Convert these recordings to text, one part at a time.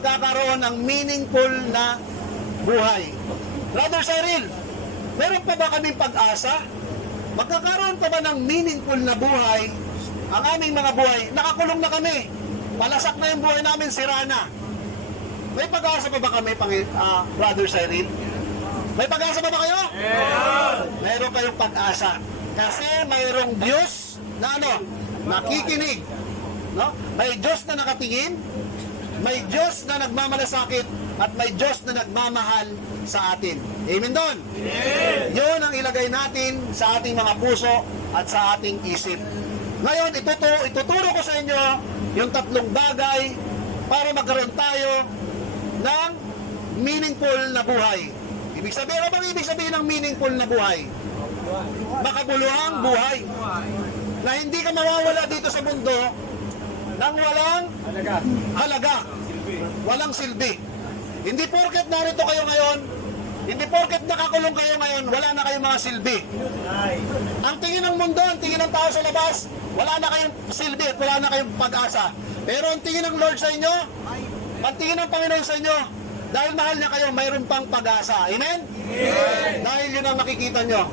magkakaroon ng meaningful na buhay. Brother Cyril, meron pa ba kaming pag-asa? Magkakaroon pa ba ng meaningful na buhay ang aming mga buhay? Nakakulong na kami. Palasak na yung buhay namin, sira na. May pag-asa pa ba kami, Brother Cyril? May pag-asa pa ba kayo? Yeah. Meron kayong pag-asa. Kasi mayroong Diyos na nakikinig. No? May Diyos na nakatingin, may Diyos na nagmamalasakit, at may Diyos na nagmamahal sa atin. Amen doon? Yeah. Yun ang ilagay natin sa ating mga puso at sa ating isip. Ngayon, ituturo ko sa inyo yung tatlong bagay para magkaroon tayo ng meaningful na buhay. Ibig sabihin, ano bang ibig sabihin ng meaningful na buhay? Makabuluhang buhay. Na hindi ka mawawala dito sa mundo nang walang halaga. Walang silbi. Hindi porket narito kayo ngayon, hindi porket nakakulong kayo ngayon, wala na kayong mga silbi. Ang tingin ng mundo, ang tingin ng tao sa labas, wala na kayong silbi at wala na kayong pag-asa. Pero ang tingin ng Lord sa inyo, ang tingin ng Panginoon sa inyo, dahil mahal niya kayo, mayroon pang pag-asa. Amen? Amen? Dahil yun ang makikita nyo.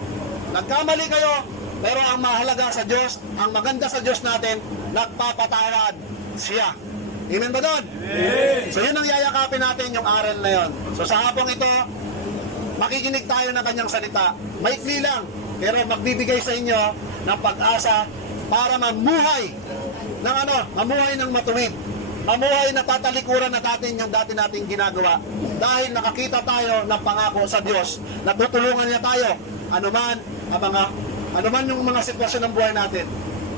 Nagkamali kayo, pero ang mahalaga sa Diyos, ang maganda sa Diyos natin, nagpapatawad siya. Amen ba doon? Amen. So yun ang yayakapin natin, yung aral na yun. So sa hapong ito, makikinig tayo ng kanyang salita. Maikli lang, pero magbibigay sa inyo ng pag-asa para mamuhay ng mamuhay ng matuwid. Mamuhay na tatalikuran na natin yung dati nating ginagawa. Dahil nakakita tayo ng pangako sa Diyos na tutulungan niya tayo anuman yung mga sitwasyon ng buhay natin.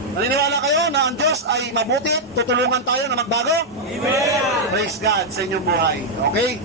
Naniniwala kayo na ang Diyos ay mabuti, tutulungan tayo na magbago? Amen! Praise God sa inyong buhay. Okay?